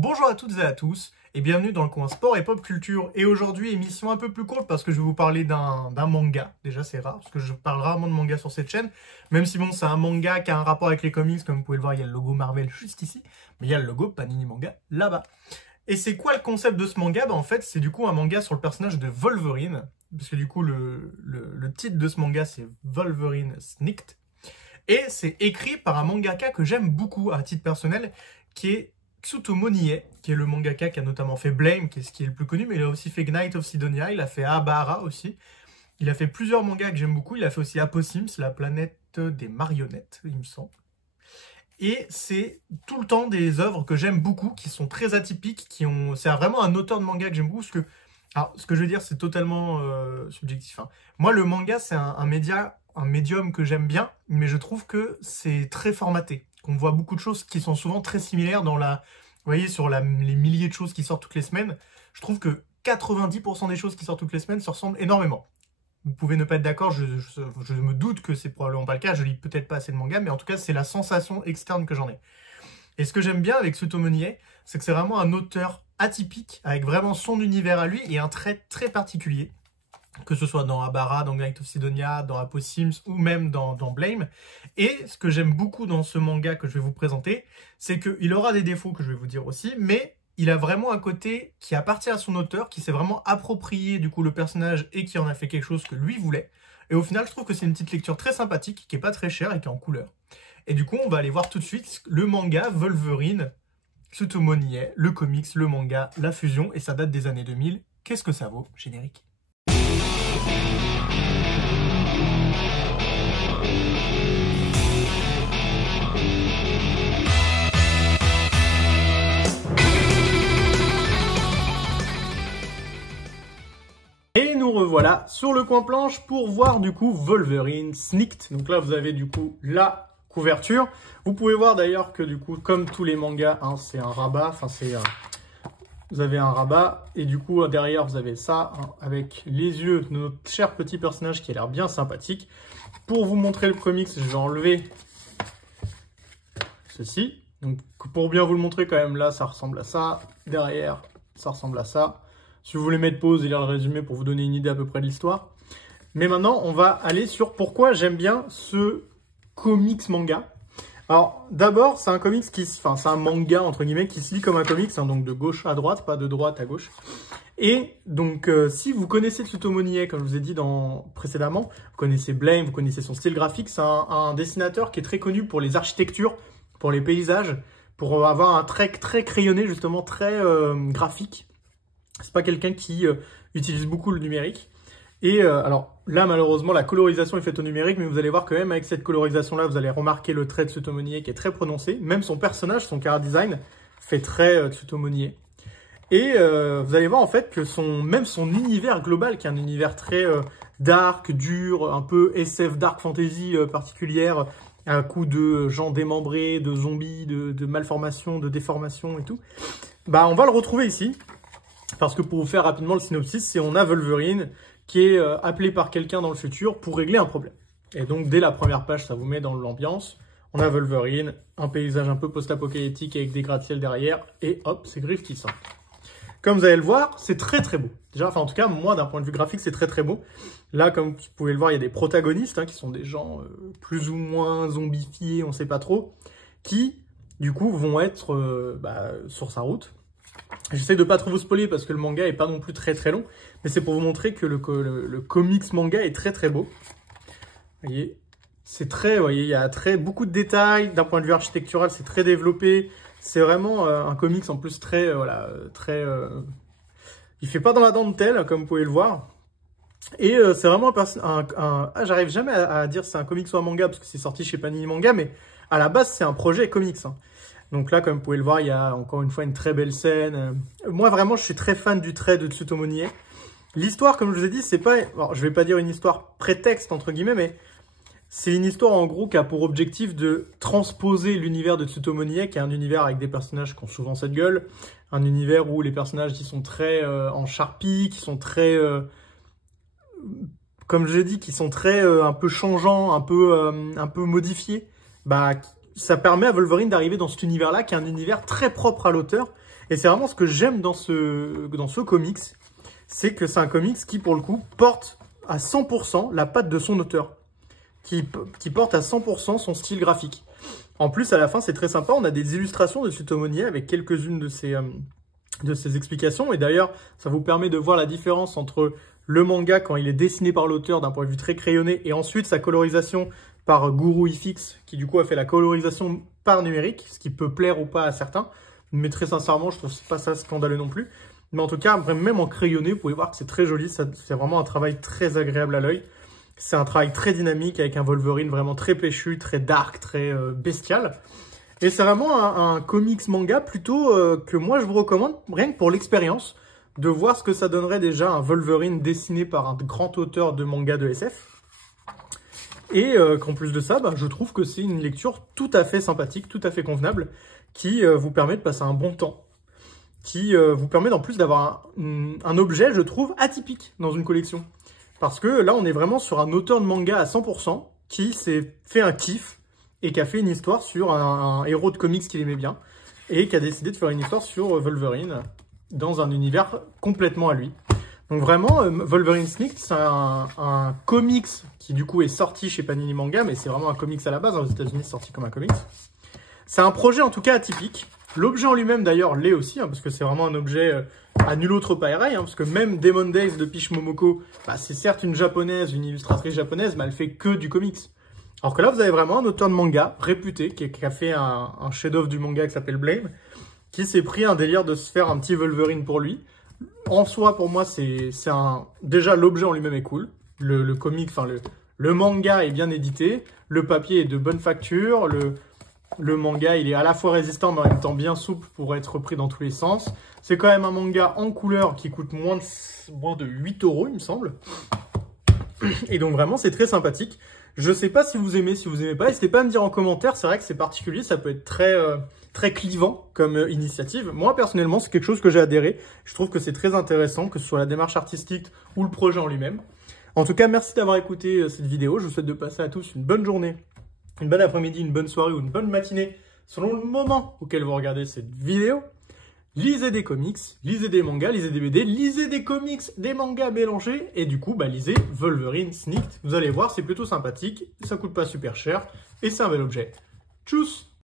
Bonjour à toutes et à tous, et bienvenue dans le coin sport et pop culture. Et aujourd'hui, émission un peu plus courte parce que je vais vous parler d'un manga. Déjà, c'est rare, parce que je parle rarement de manga sur cette chaîne. Même si bon, c'est un manga qui a un rapport avec les comics, comme vous pouvez le voir, il y a le logo Marvel juste ici. Mais il y a le logo Panini Manga là-bas. Et c'est quoi le concept de ce manga? En fait, c'est du coup un manga sur le personnage de Wolverine. Parce que du coup, le titre de ce manga, c'est Wolverine Snicked. Et c'est écrit par un mangaka que j'aime beaucoup à titre personnel, qui est Tsutomu Nie, qui est le mangaka qui a notamment fait Blame, qui est ce qui est le plus connu, mais il a aussi fait Knight of Sidonia, il a fait Abara aussi. Il a fait plusieurs mangas que j'aime beaucoup, il a fait aussi Apossims, la planète des marionnettes, il me semble. Et c'est tout le temps des œuvres que j'aime beaucoup, qui sont très atypiques, c'est vraiment un auteur de manga que j'aime beaucoup, parce que, alors, ce que je veux dire, c'est totalement subjectif, hein. Moi, le manga, c'est un médium que j'aime bien, mais je trouve que c'est très formaté. On voit beaucoup de choses qui sont souvent très similaires dans la... Vous voyez, sur les milliers de choses qui sortent toutes les semaines, je trouve que 90% des choses qui sortent toutes les semaines se ressemblent énormément. Vous pouvez ne pas être d'accord, je me doute que c'est probablement pas le cas, je lis peut-être pas assez de manga, mais en tout cas, c'est la sensation externe que j'en ai. Et ce que j'aime bien avec Tsutomu Nie, c'est que c'est vraiment un auteur atypique, avec vraiment son univers à lui, et un trait très particulier. Que ce soit dans Abara, dans Knight of Sidonia, dans Apossims ou même dans Blame. Et ce que j'aime beaucoup dans ce manga que je vais vous présenter, c'est qu'il aura des défauts que je vais vous dire aussi, mais il a vraiment un côté qui appartient à son auteur, qui s'est vraiment approprié du coup le personnage et qui en a fait quelque chose que lui voulait. Et au final, je trouve que c'est une petite lecture très sympathique, qui est pas très chère et qui est en couleur. Et du coup, on va aller voir tout de suite le manga Wolverine, Tsutomu Nie, le comics, le manga, la fusion, et ça date des années 2000. Qu'est-ce que ça vaut? Générique. Et nous revoilà sur le coin planche pour voir du coup Wolverine Snicked. Donc là vous avez du coup la couverture. Vous pouvez voir d'ailleurs que du coup comme tous les mangas, hein, c'est un rabat, enfin vous avez un rabat et du coup derrière vous avez ça, hein, avec les yeux de notre cher petit personnage qui a l'air bien sympathique. Pour vous montrer le comics, je vais enlever ceci. Donc pour bien vous le montrer quand même, là ça ressemble à ça, derrière ça ressemble à ça. Si vous voulez mettre pause et lire le résumé pour vous donner une idée à peu près de l'histoire. Mais maintenant on va aller sur pourquoi j'aime bien ce comics manga. Alors, d'abord, c'est un comics c'est un manga, entre guillemets, qui se lit comme un comics, hein, donc de gauche à droite, pas de droite à gauche. Et donc, si vous connaissez Tsutomu Nie, comme je vous ai dit précédemment, vous connaissez Blame, vous connaissez son style graphique, c'est un dessinateur qui est très connu pour les architectures, pour les paysages, pour avoir un trait très crayonné, justement, très graphique. C'est pas quelqu'un qui utilise beaucoup le numérique. Et alors là, malheureusement, la colorisation est faite au numérique, mais vous allez voir quand même avec cette colorisation-là, vous allez remarquer le trait de Tsutomu Nie qui est très prononcé. Même son personnage, son chara design, fait très Tsutomu Nie. Et vous allez voir en fait que même son univers global, qui est un univers très dark, dur, un peu SF, dark fantasy particulière, à coup de gens démembrés, de zombies, de malformations, de déformations et tout, bah on va le retrouver ici. Parce que pour vous faire rapidement le synopsis, c'est on a Wolverine qui est appelé par quelqu'un dans le futur pour régler un problème. Et donc, dès la première page, ça vous met dans l'ambiance. On a Wolverine, un paysage un peu post-apocalyptique avec des gratte-ciel derrière, et hop, c'est griffes qui sortent. Comme vous allez le voir, c'est très très beau. Déjà, enfin en tout cas, moi, d'un point de vue graphique, c'est très très beau. Là, comme vous pouvez le voir, il y a des protagonistes, hein, qui sont des gens plus ou moins zombifiés, on ne sait pas trop, qui, du coup, vont être sur sa route. J'essaie de pas trop vous spoiler parce que le manga est pas non plus très très long, mais c'est pour vous montrer que le comics manga est très très beau. Vous voyez, c'est très, vous voyez, il y a beaucoup de détails d'un point de vue architectural, c'est très développé. C'est vraiment un comics en plus très, il fait pas dans la dentelle comme vous pouvez le voir. Et c'est vraiment j'arrive jamais à dire c'est un comics ou un manga parce que c'est sorti chez Panini Manga, mais à la base c'est un projet comics, hein. Donc là, comme vous pouvez le voir, il y a encore une fois une très belle scène. Moi, vraiment, je suis très fan du trait de Tsutomu Nie. L'histoire, comme je vous ai dit, c'est pas... Alors, je vais pas dire une histoire prétexte, entre guillemets, mais c'est une histoire, en gros, qui a pour objectif de transposer l'univers de Tsutomu Nie, qui est un univers avec des personnages qui ont souvent cette gueule. Un univers où les personnages, qui sont très en charpie, qui sont très... comme je l'ai dit, qui sont très un peu changeants, un peu modifiés. Bah... ça permet à Wolverine d'arriver dans cet univers-là, qui est un univers très propre à l'auteur. Et c'est vraiment ce que j'aime dans ce comics, c'est que c'est un comics qui, pour le coup, porte à 100% la patte de son auteur, qui porte à 100% son style graphique. En plus, à la fin, c'est très sympa, on a des illustrations de Suto Monnier avec quelques-unes de ses explications. Et d'ailleurs, ça vous permet de voir la différence entre le manga quand il est dessiné par l'auteur d'un point de vue très crayonné, et ensuite sa colorisation par Guru FX, qui du coup a fait la colorisation par numérique, ce qui peut plaire ou pas à certains. Mais très sincèrement, je trouve pas ça scandaleux non plus. Mais en tout cas, même en crayonné, vous pouvez voir que c'est très joli. C'est vraiment un travail très agréable à l'œil. C'est un travail très dynamique avec un Wolverine vraiment très péchu, très dark, très bestial. Et c'est vraiment un comics manga plutôt que moi je vous recommande, rien que pour l'expérience, de voir ce que ça donnerait déjà un Wolverine dessiné par un grand auteur de manga de SF. Et qu'en plus de ça, je trouve que c'est une lecture tout à fait sympathique, tout à fait convenable, qui vous permet de passer un bon temps, qui vous permet en plus d'avoir un objet, je trouve, atypique dans une collection. Parce que là, on est vraiment sur un auteur de manga à 100% qui s'est fait un kiff et qui a fait une histoire sur un héros de comics qu'il aimait bien et qui a décidé de faire une histoire sur Wolverine dans un univers complètement à lui. Donc vraiment, Wolverine Snicked, c'est un comics qui du coup est sorti chez Panini Manga, mais c'est vraiment un comics à la base, aux États-Unis c'est sorti comme un comics. C'est un projet en tout cas atypique. L'objet en lui-même d'ailleurs l'est aussi, parce que c'est vraiment un objet à nul autre pareil, parce que même Demon Days de Peach Momoko, c'est certes une japonaise, une illustratrice japonaise, mais elle fait que du comics. Alors que là, vous avez vraiment un auteur de manga réputé, qui a fait un chef-d'œuvre du manga qui s'appelle Blame, qui s'est pris un délire de se faire un petit Wolverine pour lui. En soi, pour moi, déjà l'objet en lui-même est cool. Le comic, le manga est bien édité, le papier est de bonne facture, le manga, il est à la fois résistant, mais en même temps bien souple pour être pris dans tous les sens. C'est quand même un manga en couleur qui coûte moins de 8 €, il me semble. Et donc vraiment, c'est très sympathique. Je sais pas si vous aimez, si vous aimez pas. N'hésitez pas à me dire en commentaire. C'est vrai que c'est particulier, ça peut être très clivant comme initiative. Moi, personnellement, c'est quelque chose que j'ai adhéré. Je trouve que c'est très intéressant, que ce soit la démarche artistique ou le projet en lui-même. En tout cas, merci d'avoir écouté cette vidéo. Je vous souhaite de passer à tous une bonne journée, une bonne après-midi, une bonne soirée ou une bonne matinée, selon le moment auquel vous regardez cette vidéo. Lisez des comics, lisez des mangas, lisez des BD, lisez des comics, des mangas mélangés, et du coup, lisez Wolverine Snicked. Vous allez voir, c'est plutôt sympathique, ça coûte pas super cher, et c'est un bel objet. Tchuss!